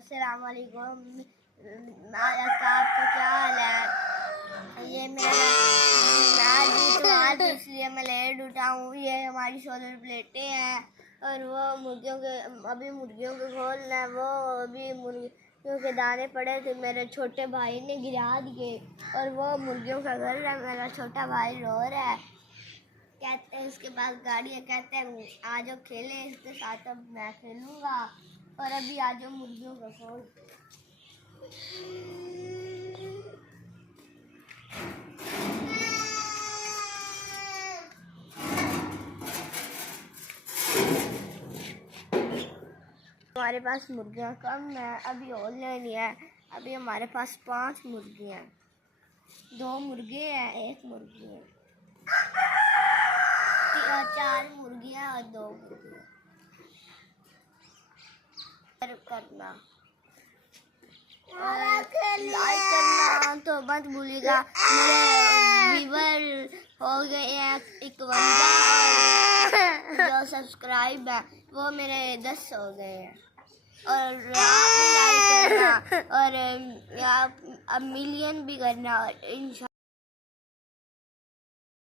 अस्सलाम वालेकुम। आपका क्या हाल है? ये आज इसलिए मैं लेट उठा हूँ। ये हमारी सोलर प्लेटें हैं और वो मुर्गियों के अभी मुर्गियों को खोलना है। वो अभी मुर्गियों के दाने पड़े थे, मेरे छोटे भाई ने गिरा दिए और वो मुर्गियों का घर है। मेरा छोटा भाई रो रहा है, कहते हैं उसके पास गाड़ी है, कहते हैं आ जाओ खेलें इसके साथ। अब मैं खेलूँगा और अभी आ जाओ मुर्गियों का खोल। हमारे पास मुर्गियाँ कम है, अभी और लेनी है। अभी हमारे पास 5 मुर्गियाँ हैं, 2 मुर्गे हैं, 1 मुर्गी है, 4 मुर्गियाँ और 2 मुर्गे करना लाइक करना तो मत भूलिएगा। मेरे व्यूवर हो गए हैं 51 जो सब्सक्राइब है वो मेरे 10 हो गए हैं। और आप भी लाइक करना और आप अब मिलियन भी करना और इंशाल्लाह